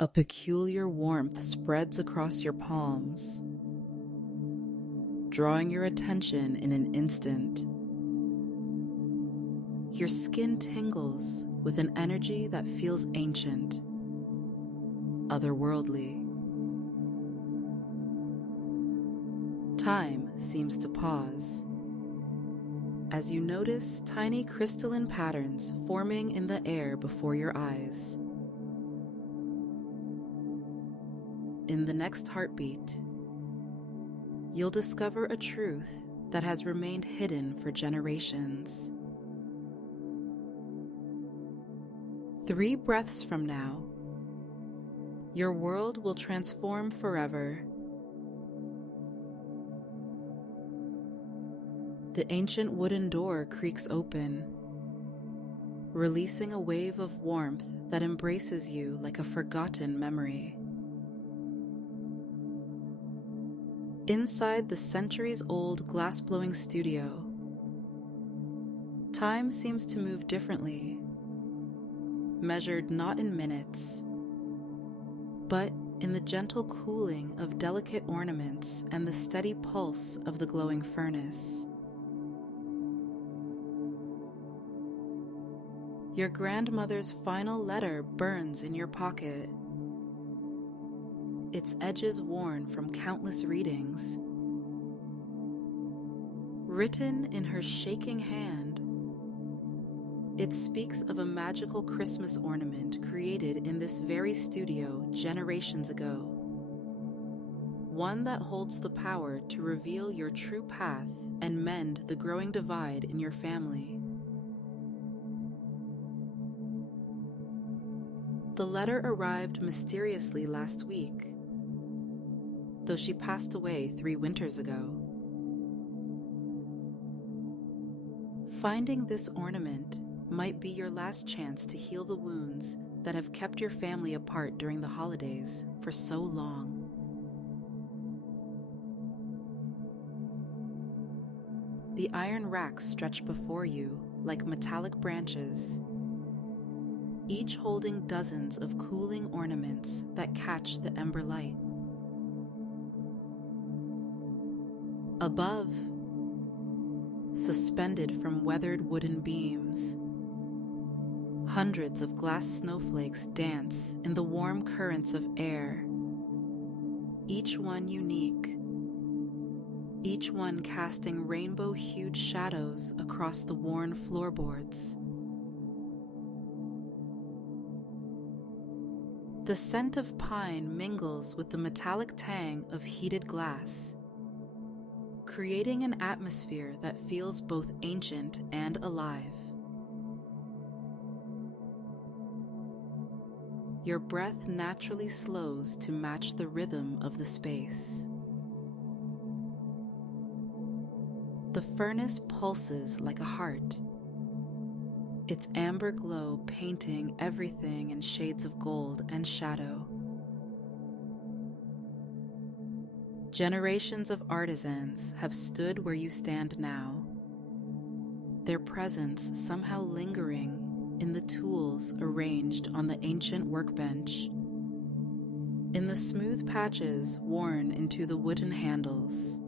A peculiar warmth spreads across your palms, drawing your attention in an instant. Your skin tingles with an energy that feels ancient, otherworldly. Time seems to pause as you notice tiny crystalline patterns forming in the air before your eyes. In the next heartbeat, you'll discover a truth that has remained hidden for generations. 3 breaths from now, your world will transform forever. The ancient wooden door creaks open, releasing a wave of warmth that embraces you like a forgotten memory. Inside the centuries-old glass-blowing studio, time seems to move differently, measured not in minutes, but in the gentle cooling of delicate ornaments and the steady pulse of the glowing furnace. Your grandmother's final letter burns in your pocket, its edges worn from countless readings. Written in her shaking hand, it speaks of a magical Christmas ornament created in this very studio generations ago. One that holds the power to reveal your true path and mend the growing divide in your family. The letter arrived mysteriously last week, though she passed away 3 winters ago. Finding this ornament might be your last chance to heal the wounds that have kept your family apart during the holidays for so long. The iron racks stretch before you like metallic branches, each holding dozens of cooling ornaments that catch the ember light. Above, suspended from weathered wooden beams, hundreds of glass snowflakes dance in the warm currents of air, each one unique, each one casting rainbow-hued shadows across the worn floorboards. The scent of pine mingles with the metallic tang of heated glass, creating an atmosphere that feels both ancient and alive. Your breath naturally slows to match the rhythm of the space. The furnace pulses like a heart, its amber glow painting everything in shades of gold and shadow. Generations of artisans have stood where you stand now, their presence somehow lingering in the tools arranged on the ancient workbench, in the smooth patches worn into the wooden handles.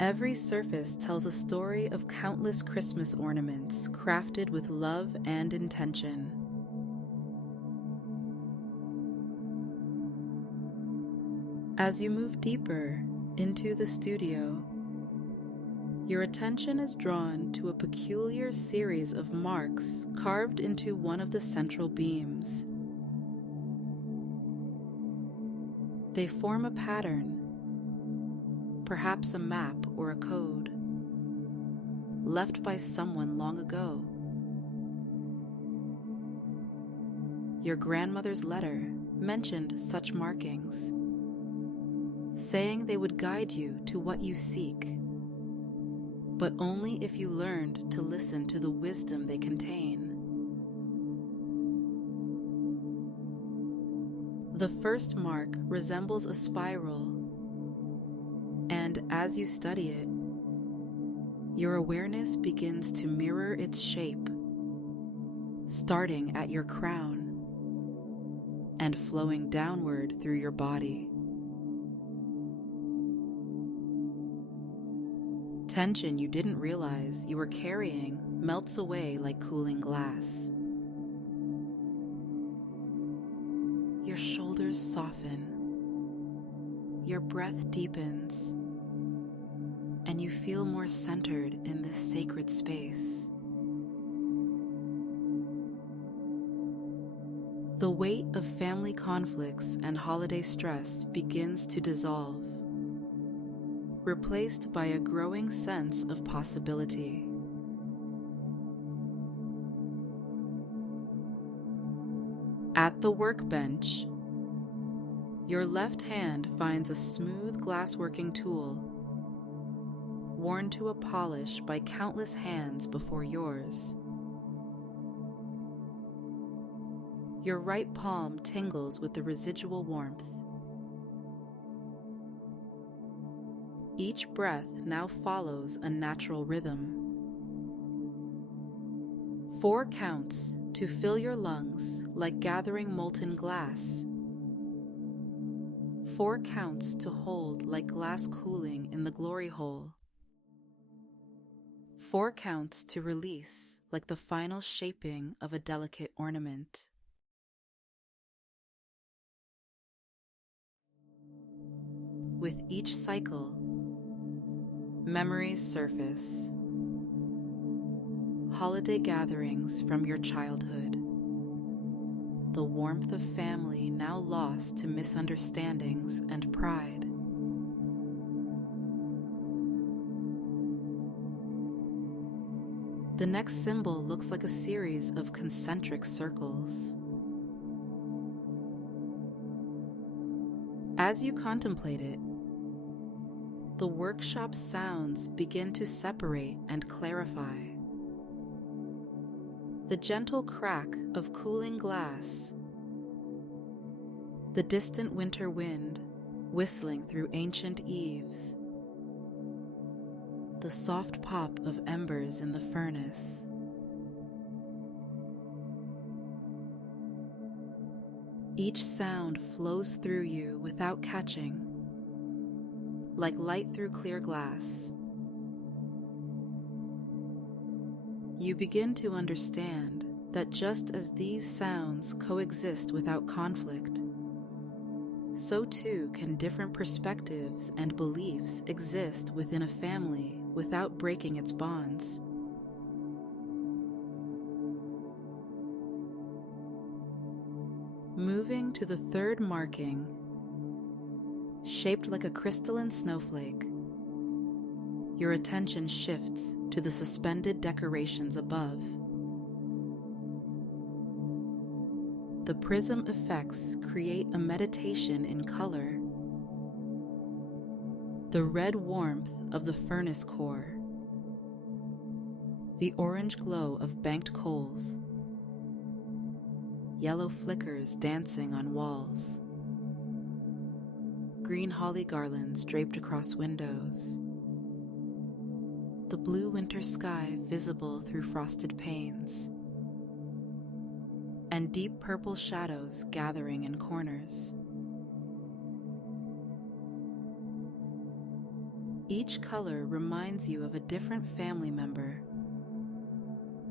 Every surface tells a story of countless Christmas ornaments crafted with love and intention. As you move deeper into the studio, your attention is drawn to a peculiar series of marks carved into one of the central beams. They form a pattern, perhaps a map or a code, left by someone long ago. Your grandmother's letter mentioned such markings, saying they would guide you to what you seek, but only if you learned to listen to the wisdom they contain. The first mark resembles a spiral, and as you study it, your awareness begins to mirror its shape, starting at your crown and flowing downward through your body. Tension you didn't realize you were carrying melts away like cooling glass. Your shoulders soften, your breath deepens, and you feel more centered in this sacred space. The weight of family conflicts and holiday stress begins to dissolve, replaced by a growing sense of possibility. At the workbench, your left hand finds a smooth glassworking tool, worn to a polish by countless hands before yours. Your right palm tingles with the residual warmth. Each breath now follows a natural rhythm. 4 counts to fill your lungs like gathering molten glass. 4 counts to hold like glass cooling in the glory hole. 4 counts to release like the final shaping of a delicate ornament. With each cycle, memories surface. Holiday gatherings from your childhood. The warmth of family now lost to misunderstandings and pride. The next symbol looks like a series of concentric circles. As you contemplate it, the workshop sounds begin to separate and clarify. The gentle crack of cooling glass, the distant winter wind whistling through ancient eaves, the soft pop of embers in the furnace. Each sound flows through you without catching, like light through clear glass. You begin to understand that just as these sounds coexist without conflict, so too can different perspectives and beliefs exist within a family without breaking its bonds. Moving to the third marking, shaped like a crystalline snowflake, your attention shifts to the suspended decorations above. The prism effects create a meditation in color. The red warmth of the furnace core, the orange glow of banked coals, yellow flickers dancing on walls, green holly garlands draped across windows, the blue winter sky visible through frosted panes, and deep purple shadows gathering in corners. Each color reminds you of a different family member,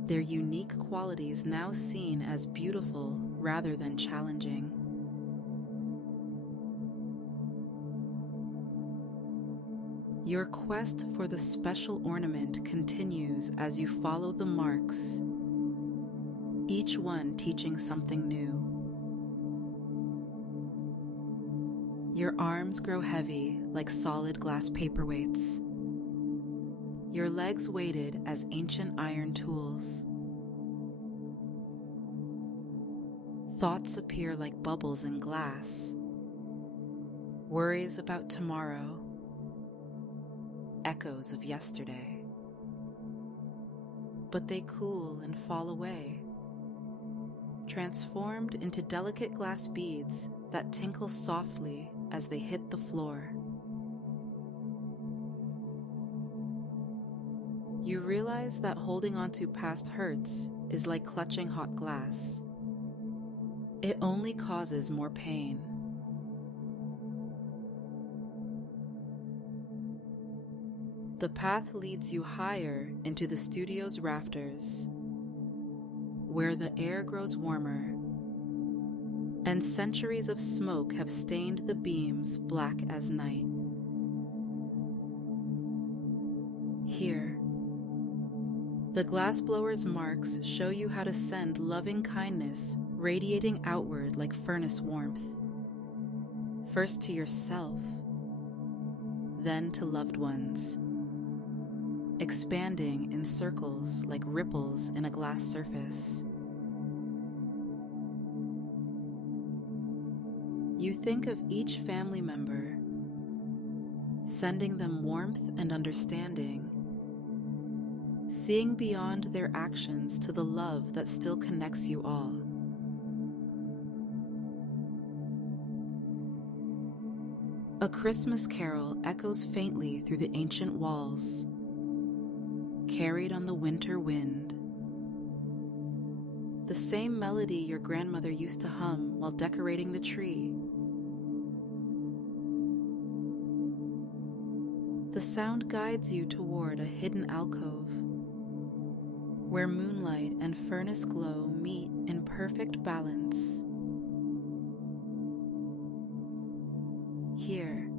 their unique qualities now seen as beautiful rather than challenging. Your quest for the special ornament continues as you follow the marks, each one teaching something new. Your arms grow heavy like solid glass paperweights, your legs weighted as ancient iron tools. Thoughts appear like bubbles in glass, worries about tomorrow, echoes of yesterday. But they cool and fall away, transformed into delicate glass beads that tinkle softly as they hit the floor. You realize that holding on to past hurts is like clutching hot glass. It only causes more pain. The path leads you higher into the studio's rafters, where the air grows warmer, and centuries of smoke have stained the beams black as night. Here, the glassblower's marks show you how to send loving kindness radiating outward like furnace warmth, first to yourself, then to loved ones, expanding in circles like ripples in a glass surface. You think of each family member, sending them warmth and understanding, seeing beyond their actions to the love that still connects you all. A Christmas carol echoes faintly through the ancient walls, carried on the winter wind. The same melody your grandmother used to hum while decorating the tree. The sound guides you toward a hidden alcove, where moonlight and furnace glow meet in perfect balance. Here,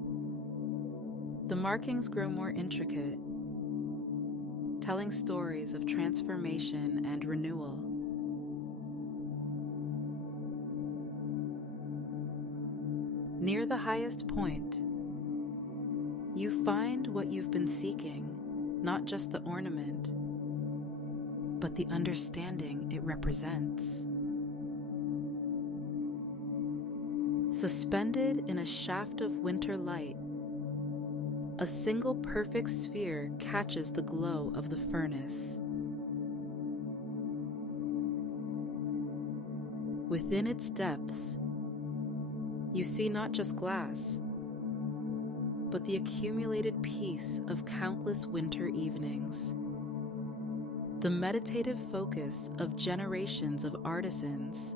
the markings grow more intricate, telling stories of transformation and renewal. Near the highest point, you find what you've been seeking, not just the ornament, but the understanding it represents. Suspended in a shaft of winter light, a single perfect sphere catches the glow of the furnace. Within its depths, you see not just glass, but the accumulated peace of countless winter evenings, the meditative focus of generations of artisans,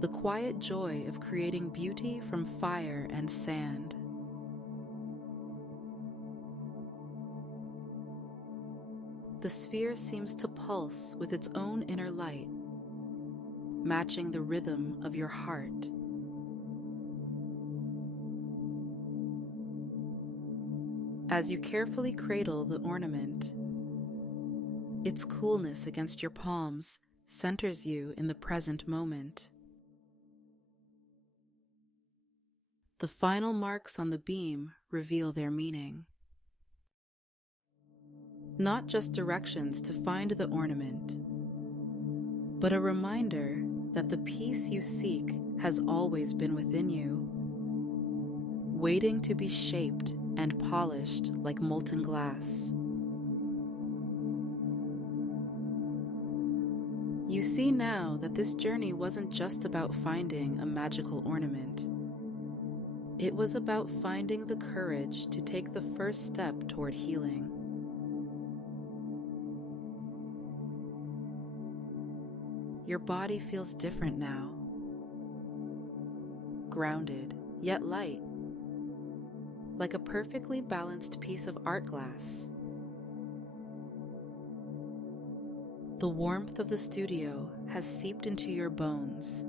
the quiet joy of creating beauty from fire and sand. The sphere seems to pulse with its own inner light, matching the rhythm of your heart. As you carefully cradle the ornament, its coolness against your palms centers you in the present moment. The final marks on the beam reveal their meaning. Not just directions to find the ornament, but a reminder that the peace you seek has always been within you, waiting to be shaped and polished like molten glass. You see now that this journey wasn't just about finding a magical ornament. It was about finding the courage to take the first step toward healing. Your body feels different now, grounded yet light, like a perfectly balanced piece of art glass. The warmth of the studio has seeped into your bones,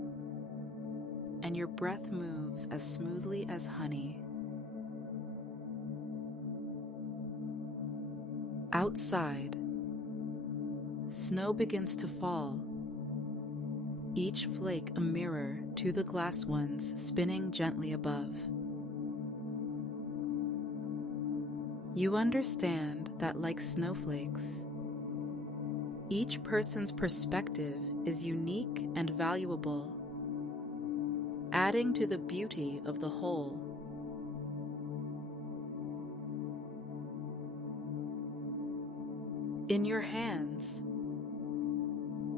and your breath moves as smoothly as honey. Outside, snow begins to fall, each flake a mirror to the glass ones spinning gently above. You understand that, like snowflakes, each person's perspective is unique and valuable, adding to the beauty of the whole. In your hands,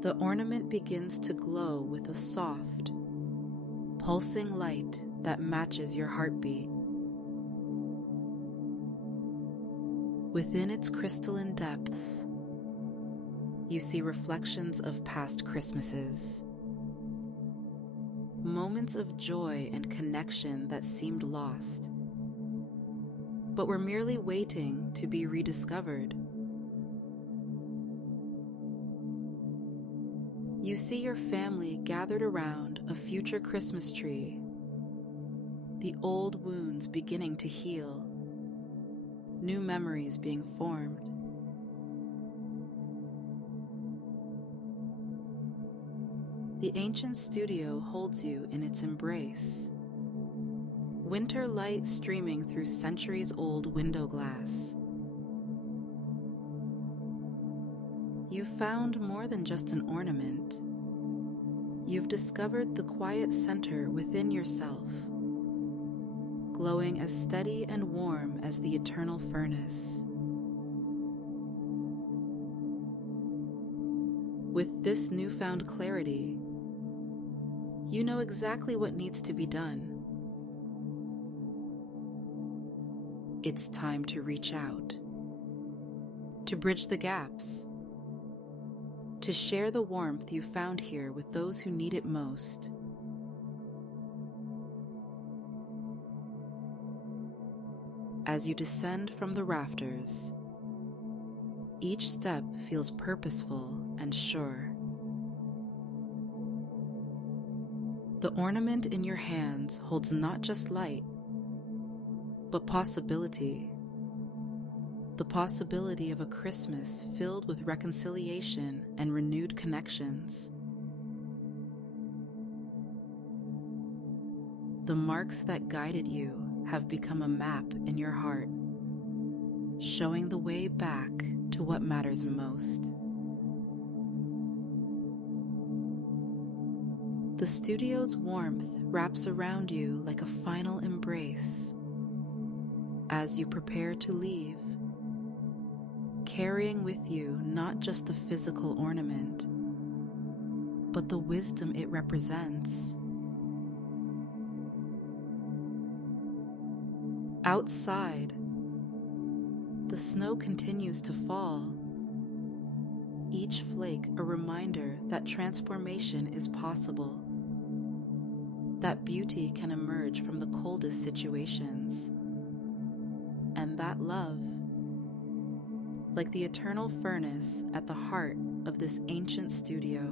the ornament begins to glow with a soft, pulsing light that matches your heartbeat. Within its crystalline depths, you see reflections of past Christmases, moments of joy and connection that seemed lost, but were merely waiting to be rediscovered. You see your family gathered around a future Christmas tree, the old wounds beginning to heal, new memories being formed. The ancient studio holds you in its embrace, winter light streaming through centuries-old window glass. You've found more than just an ornament. You've discovered the quiet center within yourself, glowing as steady and warm as the eternal furnace. With this newfound clarity, you know exactly what needs to be done. It's time to reach out, to bridge the gaps, to share the warmth you found here with those who need it most. As you descend from the rafters, each step feels purposeful and sure. The ornament in your hands holds not just light, but possibility. The possibility of a Christmas filled with reconciliation and renewed connections. The marks that guided you have become a map in your heart, showing the way back to what matters most. The studio's warmth wraps around you like a final embrace as you prepare to leave, carrying with you not just the physical ornament, but the wisdom it represents. Outside, the snow continues to fall, each flake a reminder that transformation is possible, that beauty can emerge from the coldest situations, and that love, like the eternal furnace at the heart of this ancient studio,